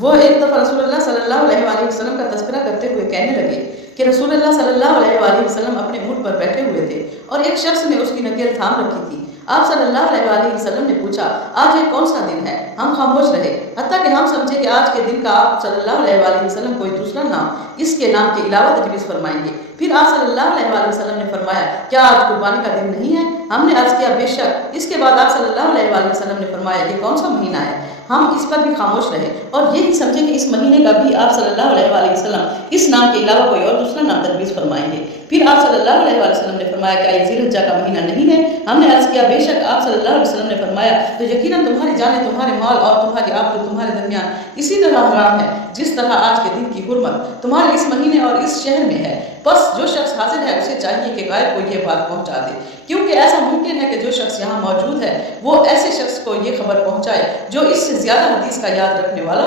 वो एक दफ़ा रसूलुल्लाह सल्लल्लाहु अलैहि वसल्लम का तज़किरा करते हुए कहने लगे कि रसूलुल्लाह सल्लल्लाहु अलैहि वसल्लम अपने ऊँट पर बैठे हुए थे और एक शख्स ने उसकी नकेल थाम रखी थी। आप सल्लल्लाहु अलैहि वसल्लम ने पूछा, आज ये कौन सा दिन है? हम खामोश रहे, हत्ता कि हम समझे कि आज के दिन का आप सल्लल्लाहु अलैहि वसल्लम कोई दूसरा नाम इसके नाम के अलावा तजवीज़ फरमाएंगे। फिर आप सल्लल्लाहु अलैहि वसल्लम ने फरमाया, क्या आज कुर्बानी का दिन नहीं है? हमने अर्ज़ किया, बेशक। इसके बाद आप सल्लल्लाहु अलैहि वसल्लम ने फरमाया, ये कौन सा महीना है? हम इस पर भी खामोश रहे और ये भी समझे कि इस महीने का भी आप सल्लल्लाहु अलैहि वसल्लम इस नाम के अलावा कोई और दूसरा नाम तजवीज़ फरमाएंगे। फिर आप सल्लल्लाहु अलैहि वसल्लम ने फरमाया, क्या ये ज़िलहिज्जा का महीना नहीं है? हमने अर्ज़ किया, बेशक। आप सल्लल्लाहु अलैहि वसल्लम ने फरमाया, तो यकीनन तुम्हारी जानें, तुम्हारे माल और तुम्हारी आबरू तुम्हारे दरमियान इसी तरह हराम है जिस तरह आज के दिन की हुर्मत तुम्हारे इस महीने और इस शहर में है। बस जो शख्स हाजिर है उसे चाहिए कि गायब को ये बात पहुंचा दे, क्योंकि ऐसा मुमकिन है कि जो शख्स यहाँ मौजूद है वो ऐसे शख्स को ये खबर पहुंचाए जो इससे ज़्यादा हदीस का याद रखने वाला